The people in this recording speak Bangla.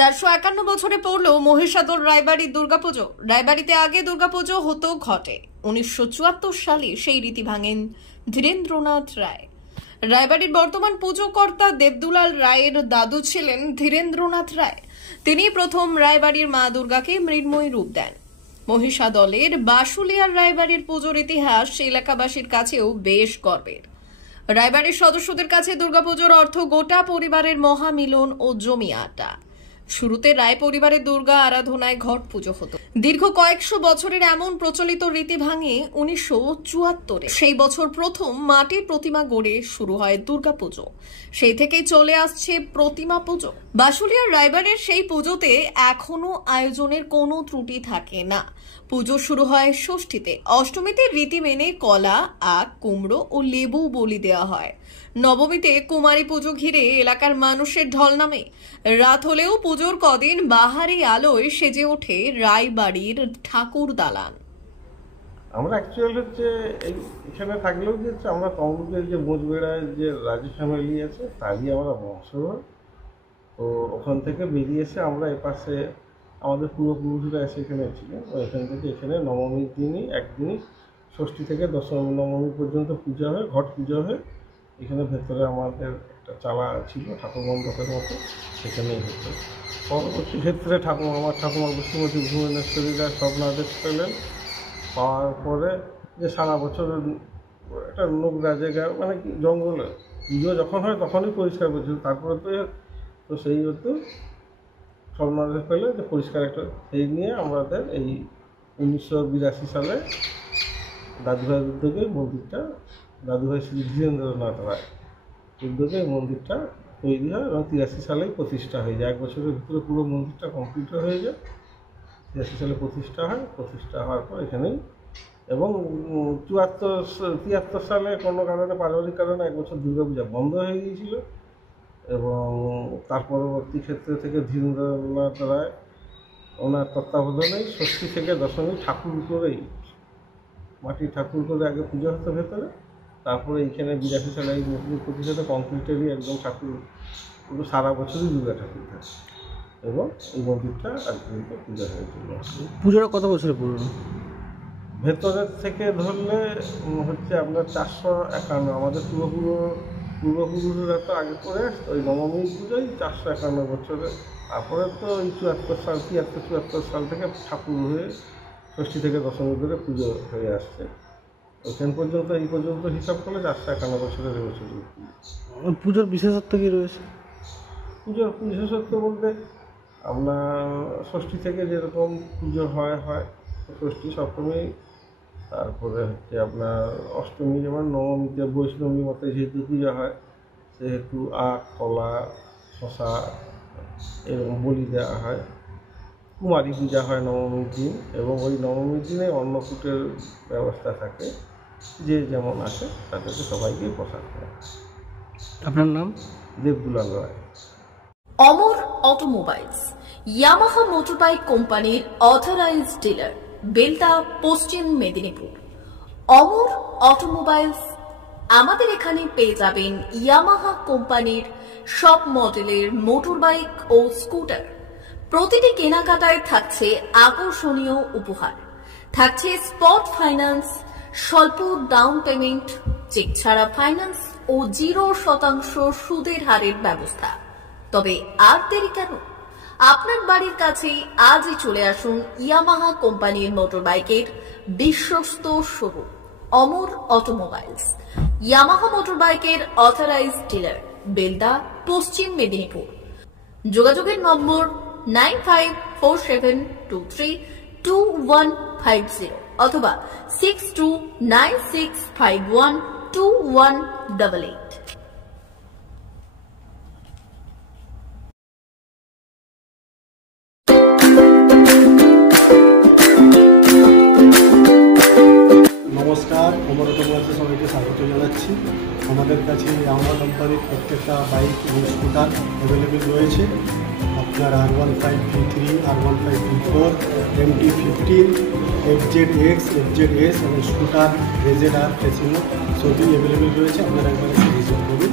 451 বছরে পড়ল মহিষাদল রায়বাড়ির দুর্গাপুজো। রায়বাড়িতে আগে দুর্গাপুজো হতো ঘটে। 1974 সালে সেই রীতি ভাঙেন ধীরেন্দ্রনাথ রায়। রায়বাড়ির বর্তমান পুজোকর্তা দেবদুলাল রায়ের দাদু ছিলেন ধীরেন্দ্রনাথ রায়। তিনি প্রথম রায়বাড়ির মা দুর্গাকে মৃন্ময়ী রূপ দেন। মহিষাদলের বাসুলিয়ার রায়বাড়ির পুজোর ইতিহাস এলাকাবাসীর কাছেও বেশ গর্বের। রায়বাড়ির সদস্যদের কাছে দুর্গাপুজোর অর্থ গোটা পরিবারের মহামিলন ও জমি আড্ডা। শুরুতে রায় পরিবারের দুর্গা আরাধনায় ঘট পুজো হতো। দীর্ঘ কয়েকশো বছরের এমন প্রচলিত রীতি ভাঙে 1974 সেই বছর প্রথম মাটির প্রতিমা গড়ে শুরু হয় দুর্গাপুজো। সেই থেকেই চলে আসছে প্রতিমা পুজো। বাসুলিয়ার রায়বাড়ির সেই পুজোতে এখনো আয়োজনের কোনো ত্রুটি থাকে না। পুজো শুরু হয় ষষ্ঠীতে। অষ্টমীতে রীতি মেনে কলা, আখ, কুমড়ো ও লেবু বলি দেওয়া হয়। নবমীতে কুমারী পুজো ঘিরে এলাকার মানুষের ঢল নামে। রাত হলেও পুজোর কদিন বাহারি আলোয় সেজে ওঠে রায়বাড়ির ঠাকুর দালান। আমরা অ্যাকচুয়ালি হচ্ছে এখানে থাকলেও যে আমরা তমলুকের যে বোঝবেড়ায় যে রাজু ফ্যামিলি আছে তারই আমরা বংশধর। তো ওখান থেকে বেরিয়ে এসে আমরা এপাশে আমাদের পূর্বপুরুষরা এসে এখানে ছিলেন। এখান থেকে এখানে নবমীর দিনই একদিনই ষষ্ঠী থেকে দশমী নবমী পর্যন্ত পূজা হয়, ঘট পূজা হয়। এখানে ভেতরে আমাদের একটা চালা ছিল ঠাকুর মণ্ডপের মতো, সেখানেই হতো। পরবর্তী ক্ষেত্রে আমার ঠাকুমা বসুমতী ভুবনেশ্বরীরা স্বপ্নাদেশ পেলেন। পাওয়ার পরে যে সারা বছর একটা নোংরা জায়গা মানে কি জঙ্গলে পুজো যখন হয় তখনই পরিষ্কার করছিল। তারপরে তো সেই হতো স্বপ্নাদেশ পেলে যে পরিষ্কার একটা, সেই নিয়ে আমাদের এই 1982 সালে দাদুভাইয়ের উদ্যোগে মন্দিরটা, দাদুভাই শ্রী ধীরেন্দ্রনাথ রায় উদ্যোগে এই মন্দিরটা তৈরি হয় এবং 83 সালেই প্রতিষ্ঠা হয়ে যায়। 1 বছরের ভিতরে পুরো মন্দিরটা কমপ্লিট হয়ে যায়। 83 সালে প্রতিষ্ঠা হয়। প্রতিষ্ঠা হওয়ার পর এখানেই এবং 73 সালে কোনো কারণে পারিবারিক কারণে 1 বছর দুর্গাপূজা বন্ধ হয়ে গিয়েছিল এবং তার পরবর্তী ক্ষেত্রে থেকে ধীরেন্দ্রনাথ রায় ওনার তত্ত্বাবধানেই ষষ্ঠী থেকে দশমী ঠাকুর করেই মাটির ঠাকুর করে আগে পুজো হতো ভেতরে। তারপরে এইখানে 82 সালে এই মন্দির প্রতিষ্ঠাতে কংক্রিটেরই একদম ঠাকুর পুরো সারা বছরই দুর্গা ঠাকুর থাকে এবং এই মন্দিরটা আজ পর্যন্ত পূজা হয়েছিল। পুজোটা কত বছরে পুরনো? ভেতরের থেকে ধরলে হচ্ছে আপনার 451। আমাদের পূর্বপুরুষরা তো আগে করে ওই নবমী পুজোই 451 বছরে। তারপরে তো ওই 73 সাল থেকে ঠাকুর হয়ে ষষ্ঠী থেকে দশমী ধরে পুজো হয়ে আসছে। ওখান পর্যন্ত এই পর্যন্ত হিসাব করলে 451 বছরের হয়েছিল। পুজোর বিশেষত্ব কী রয়েছে? পুজোর বিশেষত্ব বলতে আপনার ষষ্ঠী থেকে যেরকম পুজো হয় ষষ্ঠী সপ্তমী, তারপরে হচ্ছে আপনার অষ্টমী, যেমন নবমীতে বৈষ্ণবী মতে যেহেতু পূজা হয় সেহেতু আখ, কলা, শশা এরকম বলি দেওয়া হয়। কুমারী পূজা হয় নবমীর দিন এবং ওই নবমীর দিনে অন্নকূটের ব্যবস্থা থাকে। যে যেমন আছে তাদেরকে সবাইকে প্রসাদ দেয়। আপনার নাম? দেবদুলাল রায়। অমর অটোমোবাইলস ইয়ামাহা মোটরবাইক কোম্পানির অথরাইজড ডিলার, বেলদা, পশ্চিম মেদিনীপুর। অমর অটোমোবাইলস, আমাদের এখানে পেয়ে যাবেন ইয়ামাহা কোম্পানির সব মডেলের মোটরবাইক ও স্কুটার। প্রতিটি কেনাকাটায় থাকছে আকর্ষণীয় উপহার, থাকছে স্পট ফাইন্যান্স, স্বল্প ডাউন পেমেন্ট, চেক ছাড়া ফাইন্যান্স ও 0% সুদের হারের ব্যবস্থা। তবে আর দেরি কেন? আপনার বাড়ির কাছেই আজই চলে আসুন ইয়ামাহা কোম্পানির মোটরবাইকের বিশ্বস্ত শোরুম অমর অটোমোবাইলস, ইয়ামাহা মোটরবাইকের অথরাইজড ডিলার, বেলদা, পশ্চিম মেদিনীপুর। যোগাযোগের নম্বর 9547232150 অথবা 6296512188। নমস্কার, অমর অটোমোবাইলসে সবাইকে স্বাগত জানাচ্ছি। আমাদের কাছে ইয়ামাহা কোম্পানির প্রত্যেকটা বাইক এবং স্কুটার অ্যাভেলেবেল রয়েছে। আপনার R15 V3, R15 V4, MT-15, FZX, FZS এবং স্কুটার RZR, ফেসিনো সবই অ্যাভেলেবেল রয়েছে। আপনারা একবার ভিজিট করুন।